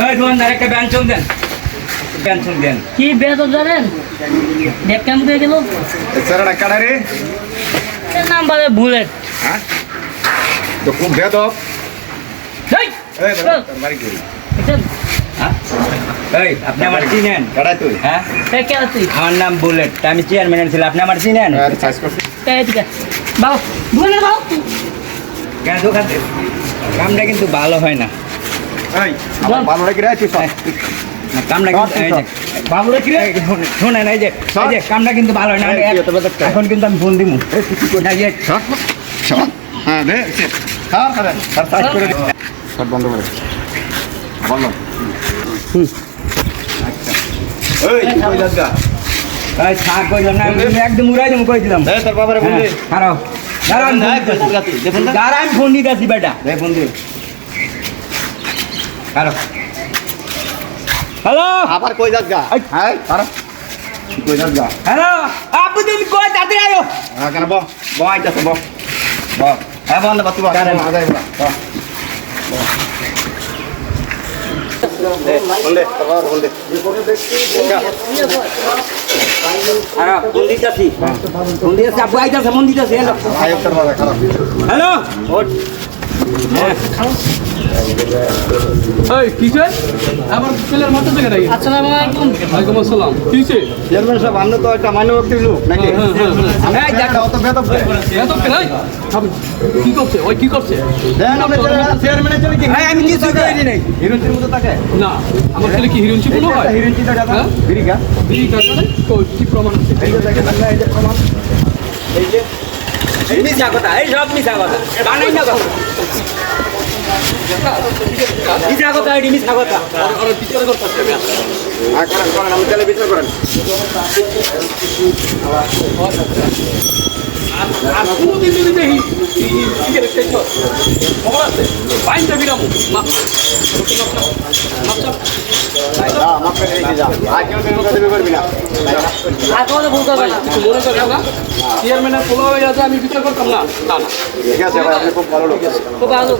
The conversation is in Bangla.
ওই দোকানদার একটা ব্যঞ্জন দেন, ব্যঞ্জন দেন। কি বেতন জানেন? দেখ কেমন দিয়ে গেল স্যার কাটা রে নাম্বারে বুলেট। হ্যাঁ তো খুব বেদব এই এই বাড়ি করি দেখেন হ্যাঁ? এই আপনি আমার চিনেন? কাটাই তুই হ্যাঁ, এই কে আছিস? আমার নাম বুলেট, আমি চেয়ারম্যান ছিলাম। আপনি আমার চিনেন? আরে সাইজ করছিস এই দিকে বাবু বুলেট বাবু কেন দোকান কামটা কিন্তু ভালো হয় না। এই আমার ভালো লাগে রে তুই সব না, কামটা কিন্তু এই যে ভালো লাগে রে শোনেন, এই যে কামটা কিন্তু ভালো হয় না। এই, তুই এত বেদক কে? এখন কিন্তু আমি ফোন দিব। না, এই যে সব সব হ্যাঁ দে হ্যাঁ করে স্যার সাইজ করে সব বন্ধ করে বন্ধ আচ্ছা এই কই লাগা এই থাক কইলাম না, আমি একদম উড়াই দেবো কই দিলাম। এই তোর বাবারে বল দে খারাপ দাঁড়ান, দাঁড়া আমি ফোন দিতেছি বেটা। দে ফোন দে খারাপ। হ্যালো আবার কই লাগা হ্যাঁ আর কই লাগা হ্যালো, আপু তুমি কই তাড়াতাড়ি আয়ো। হ্যাঁ কেন বল বল আইতাছে বল বল হ্যাঁ বল না বাতু বল আজাই বল বল দে তোর বাবার বল দে খারাপ ফোন দিতেছি, ফোন দিতেছি, আপু আইতাছে, ফোন দিতেছি। হ্যালো আয়ব তোর বাবা খারাপ হ্যালো ওঠ। হ্যাঁ এই কিসে আমার ছেলের মাথা থেকে নাকি? আসসালামু আলাইকুম। ওয়ালাইকুম আসসালাম। কিসে? চেয়ারম্যান সাহেব আপনি তো একটা মান্য ব্যক্তি লোক নাকি এই দেখো অত বেদব এত কেন? কি করছে? ওই কি করছে? দেন আপনি চেয়ারম্যানের জন্য কি আমি কিছু করিনি নাই। হিরোইনের মতো থাকে না, আমার ছেলে কি হিরোইন চিপুনো হয়? হিরোইন চিন্তা দাদা হ্যাঁ? বিরিকা বিড়ি কাটবে? তো কি প্রমাণ আছে? এই যে দেখেন না এই যে প্রমাণ এই যে এই মিছা কথা, এই সব মিছা কথা, বানাই না কথা। মিছা কথা, এটি মিছা কথা। ওরা বিচার করতেছে আমি আসলে। করেন করেন আমি তাহলে বিচার করেন আর কোনোদিন যদি দেখি সিগারেট খাইছ খবর আছে বাইনটা বিরামো মাফ করে রেখে যা আর কেউ দেবে করবি না আর কোনো ভুল করবে না। কিছু মনে করেন না চেয়ারম্যানের পোলা হয়ে আছে আমি বিচার করতাম না না না ঠিক আছে ভাই আপনি খুব ভালো লোক খুব ভালো।